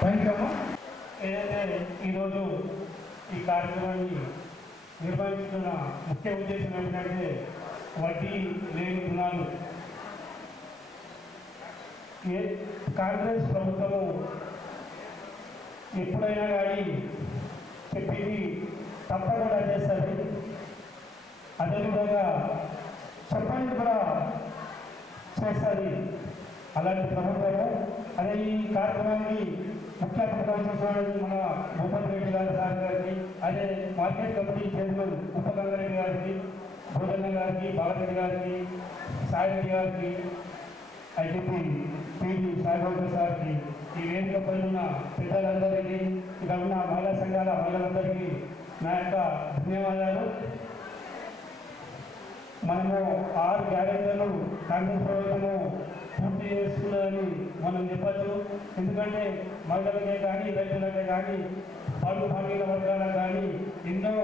Thank you అమ్మా. ఏదైతే ఈరోజు ఈ కార్యక్రమాన్ని నిర్వహిస్తున్న ముఖ్య ఉద్దేశం ఏమిటంటే వడ్డీ లేని రుణాలు. కాంగ్రెస్ ప్రభుత్వము ఎప్పుడైనా కానీ చెప్పింది తప్పకుండా చేస్తుంది, అదేవిధంగా చెప్పండి కూడా చేస్తుంది అలాంటి ప్రభుత్వము. అదే ఈ కార్యక్రమాన్ని ముఖ్య అతిథి మన భూపతి రెడ్డి గారి సార్ గారికి, అదే మార్కెట్ కమిటీ చైర్మన్ ఉపగంగారెడ్డి గారికి, భోజన్న గారికి, బాలరెడ్డి గారికి, సాయిరెడ్డి గారికి, ఐటీపీ పీడి సాయిబాబు సార్కి, ఈ వేదిక పైన ఉన్న పెద్దలందరికీ, ఇక్కడ ఉన్న మహిళా సంఘాల మహిళలందరికీ నా యొక్క ధన్యవాదాలు. మనము 6 గ్యారెంటీలను కాంగ్రెస్ ప్రభుత్వము పూర్తి చేస్తున్నదని మనం చెప్పచ్చు. ఎందుకంటే మహిళలకే కానీ, రైతులకే కానీ, బలహీన వర్గాలకు కానీ ఎన్నో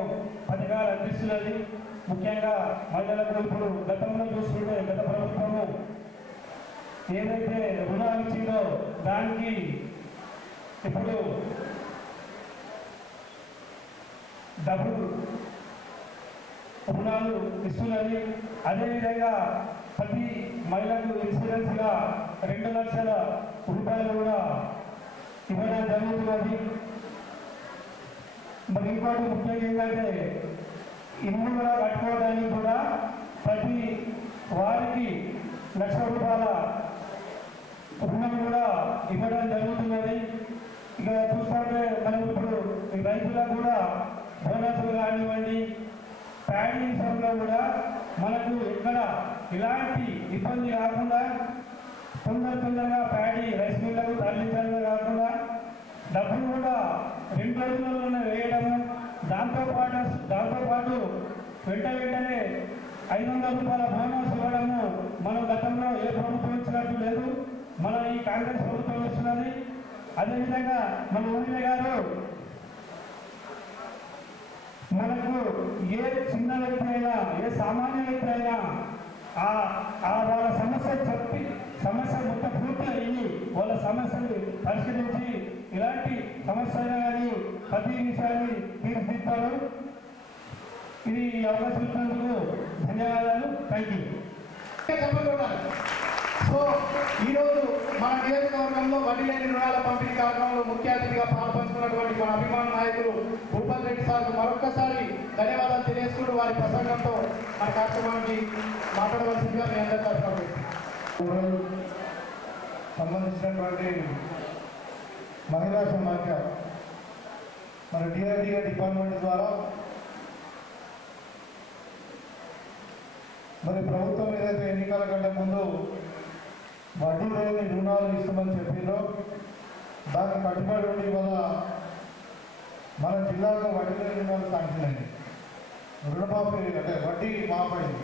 పథకాలు అందిస్తున్నది. ముఖ్యంగా మహిళలకు ఇప్పుడు గతంలో చూస్తుంటే గత ప్రభుత్వము ఏదైతే రుణాలు ఇచ్చిందో దానికి ఇప్పుడు డబుల్ రుణాలు ఇస్తున్నది. అదేవిధంగా ప్రతి మహిళకు ఇన్సూరెన్స్గా 2 లక్షల రూపాయలు కూడా ఇవ్వడం జరుగుతున్నది. మరి ఇంకోటి ముఖ్యంగా ఏంటంటే ఇల్లు కూడా కట్టుకోవడానికి కూడా ప్రతి వారికి 1 లక్ష రూపాయల రుణం కూడా ఇవ్వడం జరుగుతున్నది. ఇక చూస్తుంటే మనం ఇప్పుడు రైతులకు కూడా బోనస్లు కానివ్వండి, ప్యాడీ విషయంలో కూడా మనకు ఎక్కడ ఇలాంటి ఇబ్బంది కాకుండా తొందరగా ప్యాడీ రైస్ మిల్లకు తరలించడమే కాకుండా డబ్బులు కూడా 2 రోజుల్లోనే వేయడము, దాంతోపాటు వెంటనే 500 రూపాయల బోనస్ ఇవ్వడము మనం గతంలో ఏ ప్రభుత్వం ఇచ్చినట్టు లేదు, మన ఈ కాంగ్రెస్ ప్రభుత్వం ఇస్తున్నది. అదేవిధంగా మన ఊరిలో గారు మనకు ఏ చిన్న వ్యక్తి అయినా, ఏ సామాన్య వ్యక్తి అయినా వాళ్ళ సమస్య చెప్పి సమస్య మొత్తం పూర్తి అయ్యి వాళ్ళ సమస్యలు పరిశీలించి ఇలాంటి సమస్య అయినా కానీ ప్రతి విషయాన్ని తీర్చిదిద్దారు. ఇది అవకాశం ఇచ్చినందుకు ధన్యవాదాలు. Thank you. సో ఈరోజు మన నియోజకవర్గంలో వడ్డీ లేని రుణాల పంపిణీ కార్యక్రమంలో ముఖ్య అతిథిగా పాల్పంచుకున్నటువంటి మన అభిమాన నాయకులు భూపతి రెడ్డి సార్కు మరొక్కసారి ధన్యవాదాలు తెలియజేస్తూ వారి ప్రసంగంతో మన కార్యక్రమానికి మాట్లాడవలసిందిగా మీ అందరి తరఫున సంబంధించినటువంటి మహిళా సమాఖ్య మన డిఆర్డీఏ డిపార్ట్మెంట్ ద్వారా మరి ప్రభుత్వం ఏదైతే ఎన్నికల కంటే ముందు వడ్డీ లేని రుణాలు ఇస్తామని చెప్పిందో దానికి కట్టుబడి ఉండి వల్ల మన జిల్లాలో వడ్డీ లేని రుణాలు శాంక్షన్ అయింది, రుణమాఫీ అంటే వడ్డీ మాపడింది.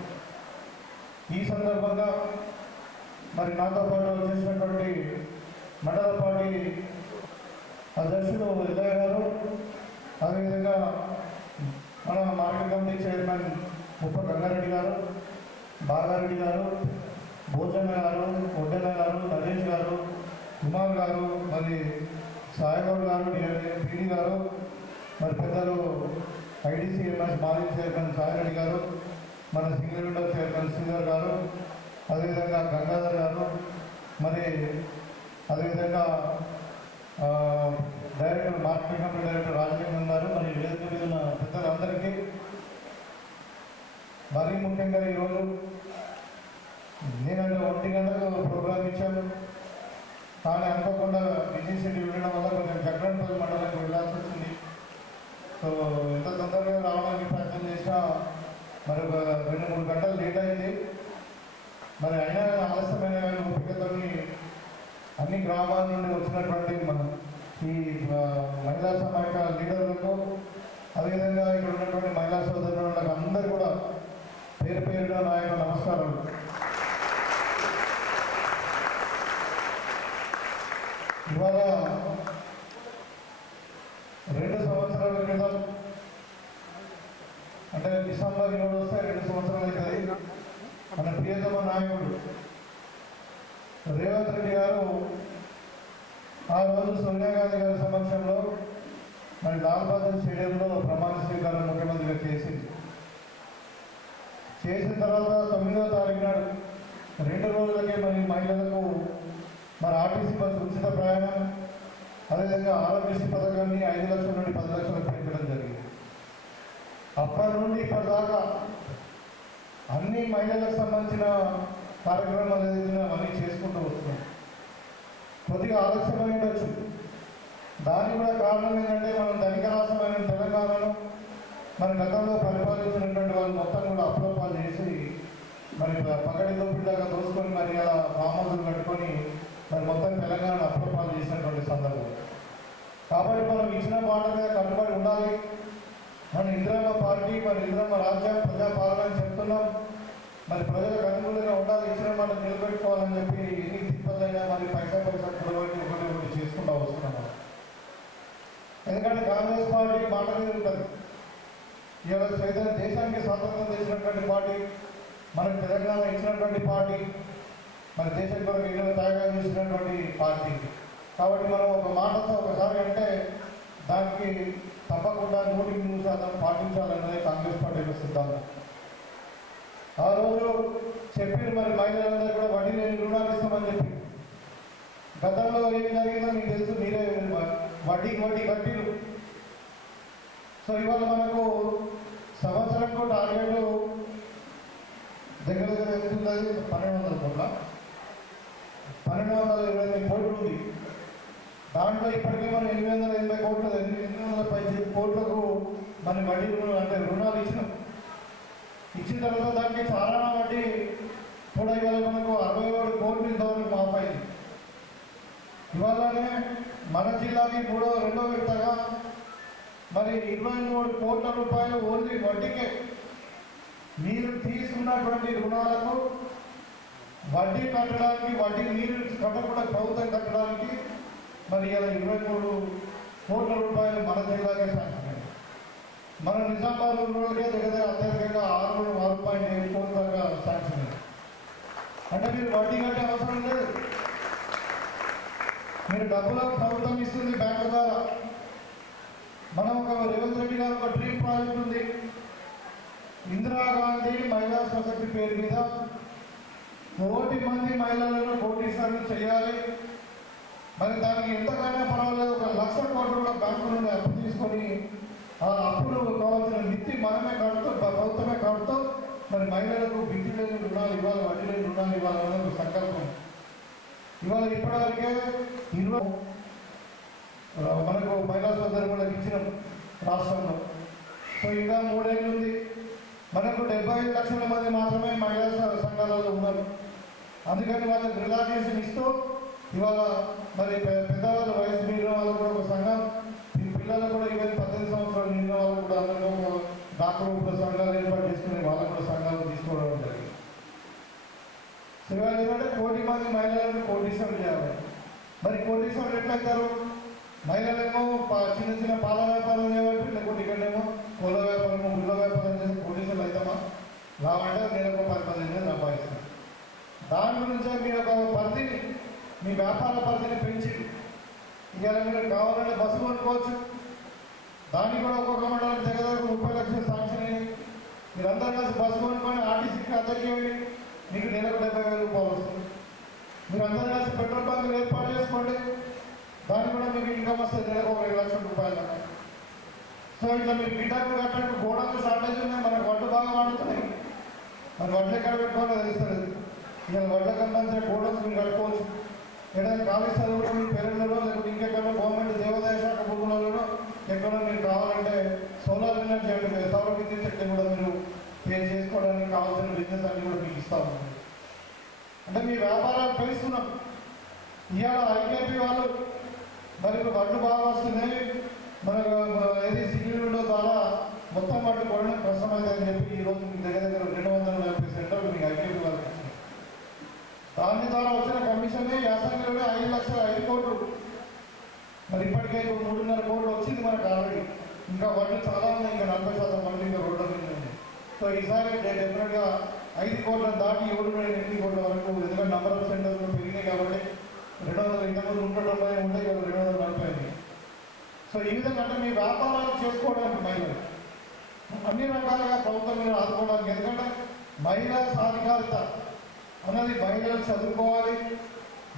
ఈ సందర్భంగా మరి నాతో పాటు వచ్చేసినటువంటి మండల పార్టీ అధ్యక్షుడు ఎల్లయ్య గారు, అదేవిధంగా మన మార్కెట్ కమిటీ చైర్మన్ ముప్ప గంగారెడ్డి గారు, బాగారెడ్డి గారు, భోజన్న గారు, ఒడ్డెన్న గారు, నరేష్ గారు, కుమార్ గారు, మరి సాయిగౌడ్ గారు, పీడి గారు, మరి పెద్దలు ఐడిసి ఎంఎస్ మాజీ చైర్మన్ సాయిరెడ్డి గారు, మన సింగిల్ విండో చైర్మన్ శ్రీధర్ గారు, అదేవిధంగా గంగాధర్ గారు, మరి అదేవిధంగా director market committee director Rajalingam గారు, మరి వేదిక మీద ఉన్న పెద్దలందరికీ మరీ ముఖ్యంగా ఈరోజు నేనంటే 1 గంటలకు ప్రోగ్రామ్ ఇచ్చాను, కానీ అనుకోకుండా బిజీ షెడ్యూల్ ఉండడం వల్ల కొంచెం జగన్పల్లి మండలానికి వెళ్ళాల్సి వచ్చింది. సో ఎంత తొందరగా రావడానికి ప్రయత్నం చేసినా మరి 2-3 గంటలు లేట్ అయింది. మరి అయినా ఆలస్యమైన ఓపికతో అన్ని గ్రామాల నుండి వచ్చినటువంటి మన ఈ మహిళా సమాఖ్య లీడర్లకు, అదేవిధంగా ఇక్కడ ఉన్నటువంటి మహిళా సోదరులకు అందరూ కూడా పేరు పేరుగా నా యొక్క నమస్కారాలు. ఇవాళ 2 సంవత్సరాల క్రితం అంటే డిసెంబర్ 7 వస్తే 2 సంవత్సరాలు అవుతుంది. మన ప్రియతమ నాయకుడు రేవంత్ రెడ్డి గారు ఆ రోజు సోనియా గాంధీ గారి సమక్షంలో మరి లాల్ బహదూర్ స్టేడియంలో ప్రమాణ స్వీకారం ముఖ్యమంత్రిగా చేసిన తర్వాత 9వ తారీఖు నాడు 2 రోజులకే మరి మహిళలకు మరి ఆర్టీసీ బస్సు ఉచిత ప్రయాణం, అదేవిధంగా ఆరోగ్యశ్రీ పథకాన్ని 5 లక్షల నుండి 10 లక్షలకు పెంచడం జరిగింది. అప్పటి నుండి ఇప్పటిదాకా అన్ని మహిళలకు సంబంధించిన కార్యక్రమాలు ఏదైనా అన్నీ చేసుకుంటూ వస్తున్నాం. కొద్దిగా ఆలస్యమై ఉండొచ్చు. దానికి కూడా కారణం ఏంటంటే మనం ధనిక రాష్ట్రమైన తెలంగాణను మన గతంలో పరిపాలించినటువంటి వాళ్ళు మొత్తం కూడా అప్రూపాలు చేసి మరి పగడి దోపిడిలాగా దోసుకొని మరి అలా మామూలు కట్టుకొని మరి మొత్తం తెలంగాణ అప్రూపాలు చేసినటువంటి సందర్భం. కాబట్టి మనం ఇచ్చిన మాట మీద కట్టుబడి ఉండాలి. మన ఇందిరమ్మ పార్టీ, మన ఇందిరమ్మ రాజ్యం, ప్రజాపాలన అని చెప్తున్నాం. మరి ప్రజలకు అనుకూలంగా ఉండాలి, ఇచ్చిన మాట నిలబెట్టుకోవాలని చెప్పి ఎన్ని తిప్పలైనా మరి పైసా ఒకటి చేసుకుంటూ వస్తున్నాం. ఎందుకంటే కాంగ్రెస్ పార్టీ మాట మీద ఉంటుంది. ఇవాళ దేశానికి స్వాతంత్రం తెచ్చినటువంటి పార్టీ, మనకు తెలంగాణ ఇచ్చినటువంటి పార్టీ, మన దేశం కొరకు ఎన్నో త్యాగాలు చేసినటువంటి పార్టీ. కాబట్టి మనం ఒక మాటతో ఒకసారి అంటే దానికి తప్పకుండా 100% పాటించాలన్నది కాంగ్రెస్ పార్టీలో సిద్ధాంతం. ఆ రోజు చెప్పిన మరి మహిళలందరూ కూడా వడ్డీ లేని రుణాలు ఇస్తామని చెప్పి, గతంలో ఏం జరిగిందో మీకు తెలుసు, మీరే వడ్డీ కట్టిలు. సో ఇవాళ మనకు సంవత్సరంకు టార్గెట్ దగ్గర వెళ్తున్నది 1200 కోట్ల, 1228 కోట్లు ఉంది. దాంట్లో ఇప్పటికీ మనం 880 కోట్లు, 810 కోట్లకు మన వడ్డీ అంటే రుణాలు ఇచ్చిన తర్వాత దానికి చాలా వడ్డీ కూడా ఇవాళ మనకు 67 కోట్లు ఇంతవరకు మాపైంది. ఇవాళనే మన జిల్లాకి రెండో విడతగా మరి 23 కోట్ల రూపాయలు ఓన్లీ వడ్డీకే, మీరు తీసుకున్నటువంటి రుణాలకు వడ్డీ కట్టడానికి, వడ్డీ మీరు కట్టకుండా ప్రభుత్వం కట్టడానికి మరి ఇలా 23 కోట్ల రూపాయలు మన జిల్లాకే శాంక్షన్ అయింది. మన నిజామాబాద్ రూరల్కే దగ్గర అత్యధికంగా 6.7 కోట్ల దాకా శాంక్షన్ అయింది. అంటే మీరు వడ్డీ కట్టే అవసరం లేదు. మీరు డబ్బులు ప్రభుత్వం ఇస్తుంది బ్యాంకు ద్వారా. మనం ఒక రేవంత్ రెడ్డి గారు ఒక డ్రీమ్ ప్రాజెక్ట్ ఉంది, ఇందిరాగాంధీ మహిళా సొసైటీ పేరు మీద 1 కోటి మంది మహిళలను కోటీశ్వరులు చేయాలి. మరి దానికి ఎంతకైనా పర్వాలేదు, 1 లక్ష కోట్లు కూడా బ్యాంకు నుండి అప్పు తీసుకొని ఆ అప్పులు కావాల్సిన నిత్తి మనమే కడుతూ, ప్రభుత్వమే కడుతూ మరి మహిళలకు బిడ్డి లేని రుణాలు ఇవ్వాలి, వడ్డీ లేని రుణాలు ఇవ్వాలన్నది ఒక సంకల్పం. ఇవాళ ఇప్పటివరకే 20 మనకు మహిళా సోదరులకు ఇచ్చినాం రాష్ట్రంలో. సో ఇంకా 3 ఏళ్ళు ఉంది. మనకు 75 లక్షల మంది మాత్రమే మహిళా సంఘాలలో ఉన్నారు. అందుకని వాళ్ళకి రిలాక్సేషన్ ఇస్తూ ఇవాళ మరి పెద్దవాళ్ళు, వయసు మీరిన వాళ్ళు కూడా ఒక సంఘం, పిల్లలు కూడా 18 సంవత్సరాలు నిండిన వాళ్ళు కూడా అందరూ డాక్టర్ కూడా సంఘాలు ఏర్పాటు చేసుకుని వాళ్ళకు కూడా సంఘాలు తీసుకోవడం జరిగింది. సో ఇవాళ ఏంటంటే 1 కోటి మంది మహిళలను కోటీశ్వరులు చేయాలి. మరి కోటీశ్వరులు ఎట్లయితారు? మహిళలేమో చిన్న చిన్న పాల వ్యాపారం చేయబట్టి, లేకపోతే ఇక్కడేమో కోళ్ళ వ్యాపారము, గుళ్ళ వ్యాపారం చేసి కోటీశ్వరులు అవుతామా? రావంటే నెలకు 10-15 సంపాదిస్తాం. దాని గురించే మీరు ఒక పరిధిని, మీ వ్యాపార పరిధిని పెంచి ఇవాళ మీరు కావాలంటే బస్సు కొనుక్కోవచ్చు. దానికి కూడా ఒక్కొక్క మండలం దగ్గర 30 లక్షలు శాంక్షన్ అయ్యి మీరందరూ కలిసి బస్సు కొనుక్కొని ఆర్టీసీకి అద్దెకి వెళ్ళి మీకు నెలకు 70,000 రూపాయలు వస్తుంది. మీరు అందరూ కలిసి పెట్రోల్ బంకులు ఏర్పాటు చేసుకోండి, దానికి కూడా మీకు ఇన్కమ్ వస్తుంది నెలకు 2 లక్షల రూపాయలు. సో ఇట్లా మీరు గిటార్లు కట్టడానికి గోడలు షార్టేజ్ ఉన్నాయి, మనకు వడ్లు బాగా వాడుతున్నాయి. మరి వడ్లు ఎక్కడ పెట్టుకోవాలో తెలుస్తుంది. ఇక వడ్లకు సంబంధించిన గోడౌన్స్ మీరు కట్టుకోవచ్చు. ఏదైనా ఖాళీ స్థలంలో మీ పేరులలో, లేకపోతే ఇంకెక్కడో గవర్నమెంట్ దేవాదాయ శాఖ భూములలో ఎక్కడో మీరు కావాలంటే సోలార్ ఎనర్జీ అంటే సౌర విద్యుత్ శక్తి కూడా మీరు పే చేసుకోవడానికి కావాల్సిన బిజినెస్ అన్ని కూడా మీకు ఇస్తా ఉంది. అంటే మీ వ్యాపారాలు పెంచుతున్నాం. ఇవాళ ఐకేపీ వాళ్ళు మరి ఇప్పుడు వడ్లు బాగా వస్తున్నాయి, మనకు ఏది సిటీలో ద్వారా మొత్తం వడ్లు కొనడం కష్టమవుతుందని చెప్పి ఈరోజు మీ దగ్గర 240 సెంటర్లు మీకు ఐకేపీ వాళ్ళకి ఇచ్చింది. దాని ద్వారా వచ్చిన కమిషనే యాసంగిలోనే 5 కోట్లు. మరి ఇప్పటికే 3.5 కోట్లు వచ్చింది మనకు ఆల్రెడీ. ఇంకా వడ్లు చాలా ఉన్నాయి, ఇంకా 40% వడ్లు ఇంకా రోడ్ల మీద ఉన్నాయి. సో ఈసారి డెఫినెట్గా 5 కోట్లను దాటి 7-8 కోట్ల వరకు, ఎందుకంటే నంబర్ ఆఫ్ సెంటర్లు పెరిగినాయి కాబట్టి 290 ఉంటే కదా 240. సో ఈ విధంగా అంటే మీ వ్యాపారాలు చేసుకోవడానికి మహిళలు అన్ని రకాలుగా ప్రభుత్వం మీద ఆదుకోవడానికి. ఎందుకంటే మహిళా సాధికారిత అన్నది మహిళలు చదువుకోవాలి,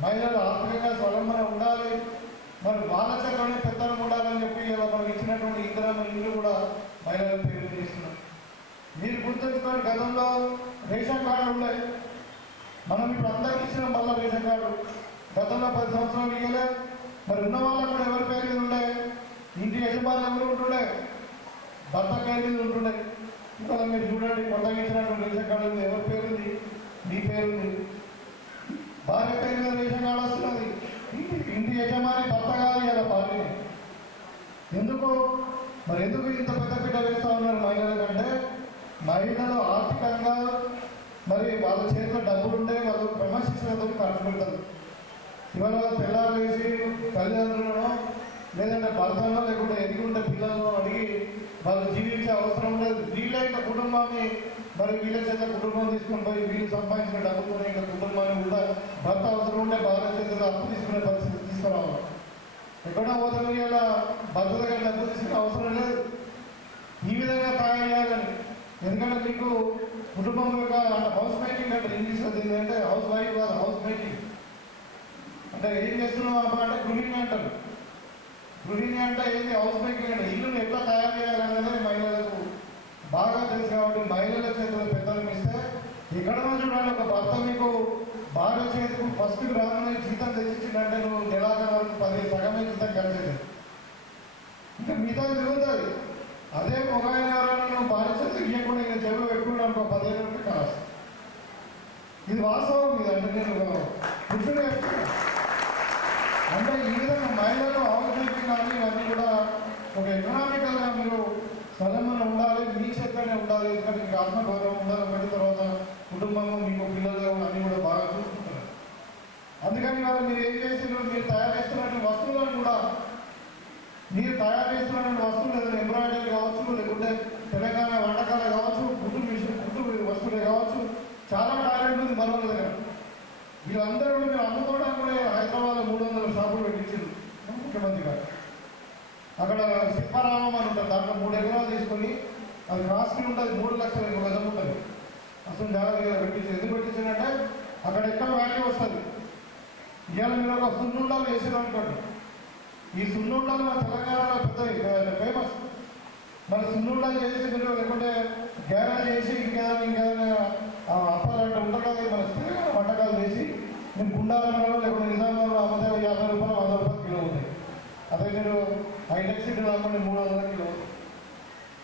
మహిళలు ఆర్థికంగా స్వలంబన ఉండాలి, మరి వాళ్ళ చేతనే పెత్తనం ఉండాలని చెప్పి ఇలా మనకి ఇచ్చినటువంటి ఇందిరమ్మ ఇల్లు కూడా మహిళల పేరు చేస్తున్నాం. మీరు గుర్తుంచుకోండి, గతంలో రేషన్ కార్డు ఉండే, మనం ఇప్పుడు అందరికి ఇచ్చిన మళ్ళీ రేషన్ కార్డు గతంలో 10 సంవత్సరాలు ఇవ్వలే. మరి ఉన్న వాళ్ళకు కూడా ఎవరి పేరు మీద ఉండే, ఇంటి యజమాని ఎవరు ఉంటుండే, భర్త పేరు మీద ఉంటుండే. ఇంకా మీరు చూడండి, కొత్తగా ఇచ్చినటువంటి రేషన్ కార్డు ఉంది, ఎవరి పేరుంది, మీ పేరుంది. భార్య పేరు మీద రేషన్ కార్డు వస్తున్నది, ఇంటి యజమాని భర్త కాదు కదా భార్య. ఎందుకు మరి ఎందుకు ఇంత పెద్ద పీట వేస్తూ ఉన్నారు మహిళల కంటే? మహిళలు ఆర్థికంగా మరి వాళ్ళ చేతిలో డబ్బులు ఉంటే వాళ్ళు క్రమశిక్షణతో ఖర్చు పెడతారు. ఇవాళ పిల్లలు వేసి తల్లిదండ్రులను లేదంటే భర్తలో లేకుంటే ఎదిగి ఉండే పిల్లలను అడిగి వాళ్ళు జీవించే అవసరం ఉండదు. వీళ్ళ కుటుంబాన్ని మరి వీళ్ళ చేత కుటుంబం తీసుకొని పోయి వీళ్ళు సంపాదించిన డబ్బుతోనే ఇంకా కుటుంబాన్ని కూడా భర్త అవసరం ఉంటే భార్య చేతిలో అప్పు తీసుకునే పరిస్థితి తీసుకురావాలి. ఎక్కడో పోతాం ఇలా భర్త దగ్గర డబ్బు తీసుకునే అవసరం లేదు. ఈ విధంగా తయారు చేయాలని. ఎందుకంటే మీకు కుటుంబం యొక్క హౌస్ మేకింగ్ అంటే ఇంగ్లీష్లో ఏంటంటే హౌస్ వైఫ్ కాదు, హౌస్ మేకింగ్ అంటే ఏం చేస్తున్నాం అంటే గృహిణి అంటారు. గృహిణి అంటే ఏంటి? హౌస్ మేకింగ్ అంటే ఇల్లుని ఎట్లా తయారు చేయాలనేది మహిళలకు బాగా తెలుసు. కాబట్టి మహిళల చేతుల్లో పెద్దలు ఇస్తే ఇక్కడ చూడండి, ఒక భర్త మీకు భార్య చేతికి ఫస్ట్కి రాగానే జీతం తెచ్చిచ్చిందంటే నువ్వు నెలాఖరు వరకు 10 సగమే జీతం కలిసేది, ఇంకా మిగతా తిరుగుతుంది. అదే ఒక ఎవరైనా నువ్వు భార్య చేతికి ఇవ్వకుండా ఇంకా చెవులు పెట్టుకున్నాను అనుకో 15 రూపాయలు కాదు. ఇది వాస్తవం. ఇది అంటే నేను గుర్తుగా అంటే ఈ విధంగా మహిళలు హౌస్ మేకింగ్ కానీ ఇవన్నీ కూడా ఒక ఎకనామికల్గా మీరు స్వలంబన ఉండాలి, మీ చేతనే ఉండాలి. ఎందుకంటే మీకు ఆత్మగౌరవం ఉండాలి. ఒకటి తర్వాత కుటుంబము మీకు పిల్లలు అన్నీ కూడా బాగా చూసుకుంటారు. అందుకని వాళ్ళు మీరు ఏం చేసినారు, మీరు తయారు చేస్తున్నటువంటి వస్తువులను కూడా మీరు తయారు చేస్తున్నటువంటి వస్తువులు ఏదైనా ఎంబ్రాయిడరీ కావచ్చు, లేకుంటే తెలంగాణ వంటకాలు కావచ్చు, కుట్టు వస్తువులే కావచ్చు, చాలా టాలెంట్ ఉంది మన వాళ్ళ దగ్గర. వీళ్ళందరూ మీరు అమ్ముకోవడానికి కూడా హైదరాబాద్లో 300 షాపులు పెట్టించారు ముఖ్యమంత్రి గారు. అక్కడ శిల్పారామం అని ఉంటుంది, దాంట్లో 3 ఎకరాలు తీసుకొని అది కాస్ట్లీ ఉంటుంది, 3 లక్షల గజం ఉంటుంది. అసలు జాగ్రత్తగా పెట్టించారు. ఎందుకు పెట్టించారంటే అక్కడ ఎక్కువ వాల్యూ వస్తుంది. ఇవాళ మీరు ఒక సున్నుండలు వేసారు అనుకోండి, ఈ సున్నుండలు మన తెలంగాణలో పెద్ద ఫేమస్. మన సున్నుండలు చేసి మీరు లేకుంటే గ్యారెల్ చేసి ఇంకేదైనా అప్పాలంటే ఉంటుంది కదా, మన తెలంగాణ వంటకాలు చేసి మీరు గుండారంలో లేకుంటే నిజామాబాద్లో అమ్మితే 50 రూపాయలు 100 రూపాయలు కిలో అవుతాయి. అదే మీరు హైటెక్ సిటీలో అమ్మండి 300 కిలో,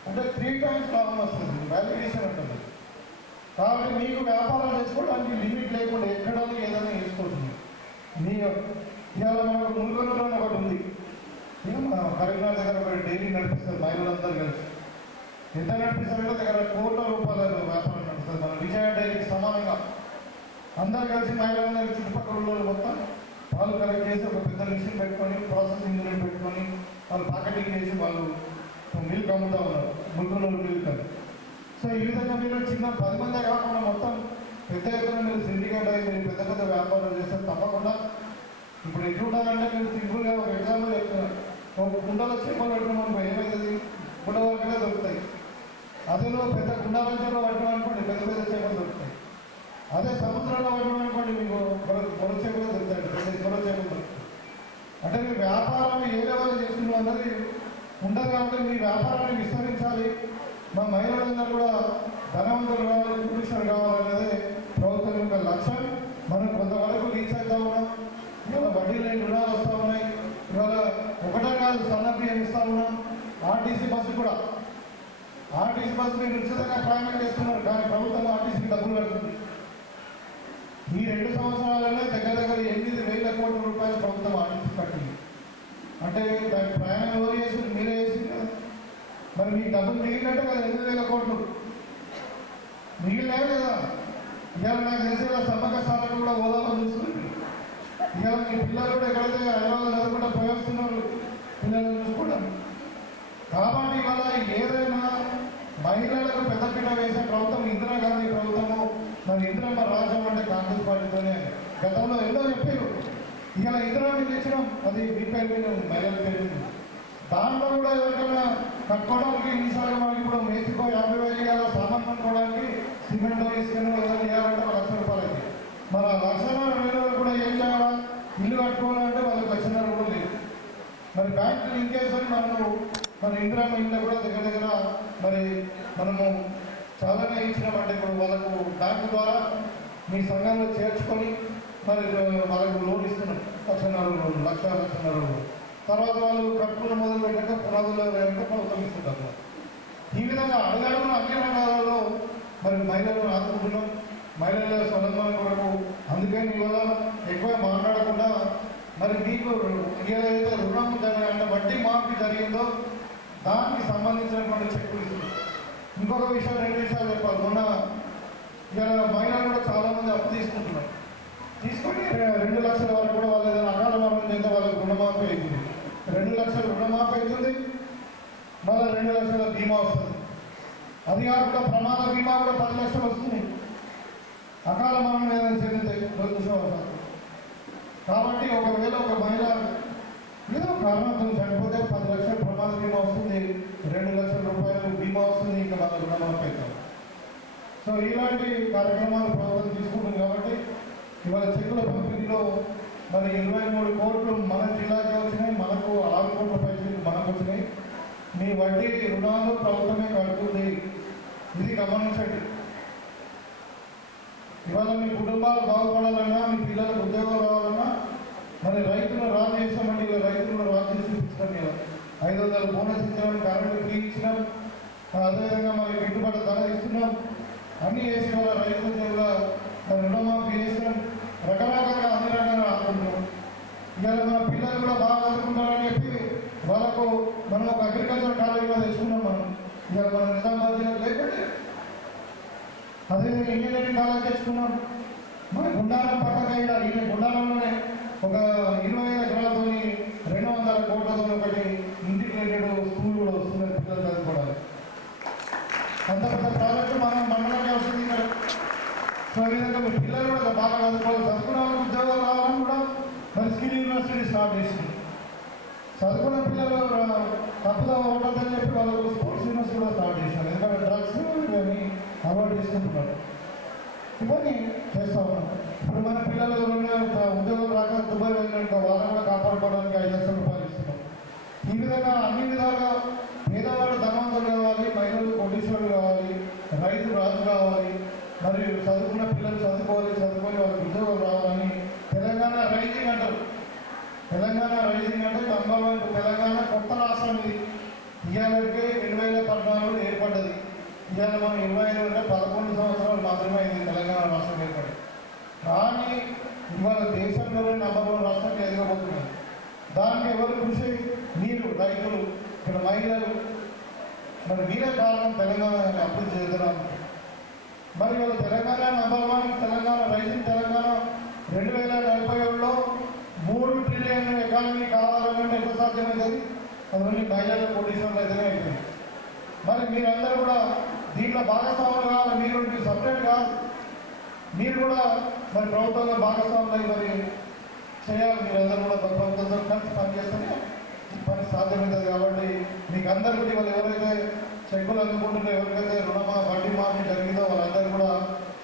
అంటే 3 టైమ్స్ లాభం వస్తుంది. వాల్యుయేషన్ ఉంటుంది. కాబట్టి మీకు వ్యాపారాలు చేసుకోవడానికి లిమిట్ లేకుండా ఎక్కడో ఏదైనా వేసుకోవచ్చు. మీ ఇవాళ మనకు మునుగోలులో ఒకటి ఉంది, కరీంనగర్ దగ్గర ఒకటి డైలీ నడిపిస్తారు మహిళలందరూ కలిసి. ఎంత నడిపిస్తారంటే దగ్గర కోట్ల రూపాయల వ్యాపారం నడుస్తుంది. మన విజయ డైరీకి సమానంగా అందరు కలిసి మహిళలందరూ చుట్టుపక్కల ఊళ్ళో మొత్తం పాలు కలెక్ట్ చేసి ఒక పెద్ద మిషన్ పెట్టుకొని ప్రాసెసింగ్ యూనిట్ పెట్టుకొని వాళ్ళు ప్యాకెటింగ్ చేసి వాళ్ళు మిల్క్ అమ్ముతూ ఉన్నారు, మునుగోలు మిల్క్ అని. సో ఈ విధంగా మీరు చిన్న 10 మందే కాకుండా మొత్తం పెద్ద ఎత్తున మీరు సిండికేట్ అయ్యి మీరు పెద్ద పెద్ద వ్యాపారాలు చేస్తే తప్పకుండా ఇప్పుడు ఎట్లా ఉండాలంటే మీరు సింపుల్గా ఒక ఎగ్జాంపుల్ చెప్తున్నారు. ఒక కుండలో చేపలు పెట్టడం ఏమైతుంది, కుండ వరకునే దొరుకుతాయి. అదే నువ్వు పెద్ద కుండాలంలో పట్టడం అనుకోండి పెద్ద పెద్ద చేపలు దొరుకుతాయి. అదే సముద్రంలో పట్టడం అనుకోండి మీకు పొర చేపలు దొరుకుతాయి, పెద్ద పొర చేపలు దొరుకుతాయి. అంటే మీ వ్యాపారాన్ని ఏ లెవెల్ చేస్తున్నారు అన్నది ఉండదు. కాబట్టి మీ వ్యాపారాన్ని విస్తరించాలి. మా మహిళలందరూ కూడా ధనవంతులు కావాలి, పురుషులు కావాలనేది ప్రభుత్వం యొక్క లక్ష్యం. మనం కొంతవరకు రీచ్ అవుతా ఉన్నాం. ఇవాళ వడ్డీ లేని రుణాలు వస్తూ ఉన్నాయి. ఇవాళ ఒకటే కాదు, సన్నబియ్యం ఇస్తూ ఉన్నాం. ఆర్టీసీ బస్సు కూడా, ఆర్టీసీ బస్సు మీరు ఉచితంగా ప్రయాణం చేస్తున్నారు, కానీ ప్రభుత్వం ఆర్టీసీకి డబ్బులు కడుతుంది. ఈ 2 సంవత్సరాలలో దగ్గర 8,000 కోట్ల రూపాయలు ప్రభుత్వం ఆర్టీసీ కట్టింది. అంటే దాని ప్రయాణం ఎవరు చేసి మీరే చేసి మరి మీకు డబ్బులు మిగిలినట్టే కదా 8,000 కోట్లు మిగిలినాయి కదా. ఇవాళ నాకు తెలిసిన సమ్మక సాలకు కూడా హోదాలో చూస్తుంది. ఇవాళ మీ పిల్లలు కూడా ఎక్కడైతే హైదరాబాద్ చదువుకుంటా పోయేస్తున్నారు పిల్లలను చూసుకోవడం. కాబట్టి ఇవాళ ఏదైనా మహిళలకు పెద్దపీట వేసే ప్రభుత్వం ఇందిరాగాంధీ ప్రభుత్వము. మరి ఇందిరమ్మ రాజ్యం అంటే కాంగ్రెస్ పార్టీతోనే. గతంలో ఎన్నో చెప్పారు, ఇలా ఇందిరా మిల్లు ఇచ్చినాం, అది మీ పేరు మీద ఉంది, మహిళల పేరు మీద. దాంట్లో కూడా ఎవరికైనా కట్టుకోవడానికి ఇన్నిసార్లు మనకి ఇప్పుడు మేతికో 50,000 ఇవ్వాలి, సామాన్ కొనుక్కోవడానికి సిమెంట్ ఇసుకను ఏదైనా ఇవ్వాలంటే ₹1,00,000 అయింది. మన 1,50,000 కూడా ఏం చేయాలా, ఇల్లు కట్టుకోవాలంటే వాళ్ళకి ₹1,00,000 కూడా లేదు. మరి బ్యాంకులు ఇంకేస్ అని మన ఇందిరా మిల్లు కూడా దగ్గర దగ్గర మరి మనము చాలానే ఇచ్చినామంటే ఇప్పుడు వాళ్ళకు బ్యాంకు ద్వారా మీ సంఘంలో చేర్చుకొని మరి వాళ్ళకు లోన్ ఇస్తున్నాం, ₹1,00,000 తర్వాత వాళ్ళు కట్టుకుని మొదలు పెట్టాక పునాదులు వేయక ప్రభుత్వం ఇస్తుంటారు. ఈ విధంగా అడుగడుగున అన్ని రంగాలలో మరి మహిళలను ఆదుకుంటున్నాం, మహిళల స్వలంబనం కొరకు. అందుకని ఇవాళ ఎక్కువ మాట్లాడకుండా మరి మీకు ఏదైతే రుణం అంటే వడ్డీ మాఫీ జరిగిందో దానికి సంబంధించినటువంటి చెక్కులు ఇస్తున్నాం. ఇంకొక విషయం, 2 విషయాలు చెప్పాలి. మొన్న ఇవాళ మహిళలు కూడా చాలామంది అప్పు తీసుకుంటున్నారు. తీసుకొని 2 లక్షల వరకు కూడా వాళ్ళు ఏదైనా అకాల మరణం చేస్తే వాళ్ళకి రుణమాఫీ అవుతుంది. 2 లక్షల రుణమాఫీ అవుతుంది, మళ్ళీ 2 లక్షల బీమా వస్తుంది. అది కాకుండా ప్రమాద బీమా కూడా 10 లక్షలు వస్తుంది. అకాల మరణం ఏదైనా చెందితే దురదృష్టవశాత్తు. కాబట్టి ఒకవేళ ఒక మహిళ ఏదో కారణంతో చనిపోతే 10 లక్షల ప్రమాద బీమా వస్తుంది, 2 లక్షల రూపాయలు బీమా వస్తుంది, ఇంకా వాళ్ళ రుణమాఫీ అవుతారు. సో ఇలాంటి కార్యక్రమాలు ప్రభుత్వం తీసుకుంటుంది. కాబట్టి ఇవాళ చెక్కుల పంపిణీలో మరి 23 కోట్లు మన జిల్లాకి వచ్చినాయి, మనకు 6 కోట్ల పైసలు మనకు వచ్చినాయి. మీ వడ్డీ రుణాలు ప్రభుత్వమే కడుతుంది, ఇది గమనించండి. ఇవాళ మీ కుటుంబాలు బాగుపడాలన్నా, మీ పిల్లలకు ఉద్యోగాలు రావాలన్నా మరి రైతులను రాజు చేసామండి. ఇలా రైతులను రాజు చేసి ఇచ్చినాం. ఇలా 500 బోనస్ ఇచ్చినాం, కరెంటు ఫ్రీ ఇచ్చినాం, అదేవిధంగా మరి గిట్టుబాటు ధర ఇస్తున్నాం. అన్నీ వేసి వాళ్ళ రైతుల దగ్గర రుణమాఫీ చేస్తున్నాం. రకరకాలుగా అన్ని రకాలుగా ఆదుకుంటున్నాం. ఇవాళ మన పిల్లలు కూడా బాగా ఆదుకుంటారని చెప్పి వాళ్ళకు మనం ఒక అగ్రికల్చర్ కాలేజీలో తెచ్చుకున్నాం. ఇవాళ మన నిజామాబాద్ జిల్లాకు లేకపోతే అదేవిధంగా ఇంజనీరింగ్ కాలేజ్ తెచ్చుకున్నాం. మన గుండారం పక్కగా ఈ గుండారంలోనే ఒక 25 ఎకరాలతో 200 కోట్లతో ఒకటి ఇంటిగ్రేటెడ్ స్కూల్ కూడా వస్తుంది, పిల్లలు చదువుకోవడానికి. అంత పెద్ద ప్రాజెక్టు మనం మండలంగా వస్తుంది ఇక్కడ. సో ఈ విధంగా మీ పిల్లలు కూడా బాగా చదువుకోవాలి, చదువుకున్న వాళ్ళకి ఉద్యోగాలు రావాలని కూడా మరి స్కిల్ యూనివర్సిటీ స్టార్ట్ చేసింది. చదువుకున్న పిల్లలు తప్పుదా ఉండదని చెప్పి వాళ్ళకు స్పోర్ట్స్ యూనివర్సిటీ కూడా స్టార్ట్ చేశారు. ఎందుకంటే డ్రగ్స్ ఇవన్నీ అవాయిడ్ చేసుకుంటున్నారు. ఇవన్నీ చేస్తా ఉన్నాం. ఇప్పుడు మన పిల్లలు ఉద్యోగం రాక దుబాయ్ వెళ్ళినట్టు వాళ్ళని కూడా కాపాడుకోవడానికి 5 లక్షల రూపాయలు ఇస్తున్నాం. ఈ విధంగా అన్ని విధాలుగా పేదవాడు ధనవంతులు కావాలి, మహిళలు కోటీశ్వరులు కావాలి, రైతులు రాజు కావాలి, మరియు చదువుకున్న పిల్లలు చదువుకొని వాళ్ళకి ఉద్యోగాలు రావాలని తెలంగాణ రైజింగ్ అంటారు. తెలంగాణ రైజింగ్ అంటే నంబర్ తెలంగాణ కొత్త రాష్ట్రం ఇది. ఇవాళకి 2014 ఏర్పడ్డది. ఇవాళ మనం 25 అంటే 11 సంవత్సరాలు మాత్రమే అయింది తెలంగాణ రాష్ట్రం ఏర్పడి. కానీ ఇవాళ దేశంలోనే నంబర్ 1 రాష్ట్రంగా ఎదగబోతున్నది. దానికి ఎవరు కృషి? మీరు రైతులు, ఇక్కడ మహిళలు, మరి మీరే కారణం తెలంగాణ అభివృద్ధి చేద్దాం. మరి ఇవాళ తెలంగాణ నంబర్ 1 తెలంగాణ రైజింగ్ తెలంగాణ 2047లో 3 ట్రిలియన్ ఎకానమీ కావాలంటే ఎంత సాధ్యమవుతుంది? అవన్నీ మహిళల కోటీశ్వరులు అయితేనే అవుతుంది. మరి మీరందరూ కూడా దీంట్లో భాగస్వాములు కావాలి. మీరు సపరేట్ కాదు, మీరు కూడా మరి ప్రభుత్వంలో భాగస్వాములు అయి మరి చేయాలి. మీరందరూ కూడా ప్రభుత్వంతో కలిసి పనిచేస్తేనే పని సాధ్యమవుతుంది. కాబట్టి మీకు అందరూ కూడా ఇవాళ ఎవరైతే చెక్కులు అందుకుంటుందో, ఎవరికైతే వడ్డీ మాఫీ జరిగిందో వాళ్ళందరూ కూడా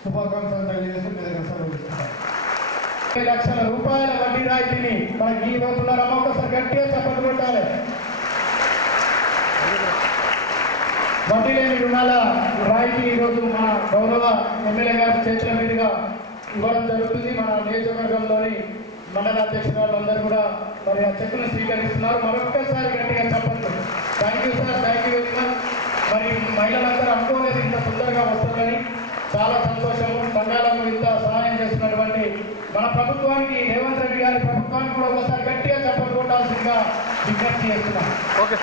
శుభాకాంక్షలు తెలియజేసి మీ దగ్గర సెలవు ఇస్తున్నారు. 5 లక్షల రూపాయల వడ్డీ రాయితీని మనకి ఈ రోజున ఒక్కసారి గట్టిగా చప్పట్లు కొట్టాలి. వడ్డీ లేని రుణాల రాయితీ ఈరోజు మన గౌరవ ఎమ్మెల్యే గారి చేతుల మీదుగా ఇవ్వడం జరుగుతుంది. మన నియోజకవర్గంలోని మండల అధ్యక్షులందరూ కూడా మరి ఆ చెక్కును స్వీకరిస్తున్నారు. మరొక్కసారి గట్టిగా చెప్పండి. Thank you sir, thank you very much. మరి మహిళలందరూ అనుకోలేదు ఇంత తొందరగా వస్తుందని, చాలా సంతోషము. సంఘాలకు ఇంత సహాయం చేస్తున్నటువంటి మన ప్రభుత్వానికి, రేవంత్ రెడ్డి గారి ప్రభుత్వానికి కూడా ఒకసారి గట్టిగా చప్పట్లు కొట్టాల్సిందిగా విజ్ఞప్తి చేస్తున్నాం. ఓకే.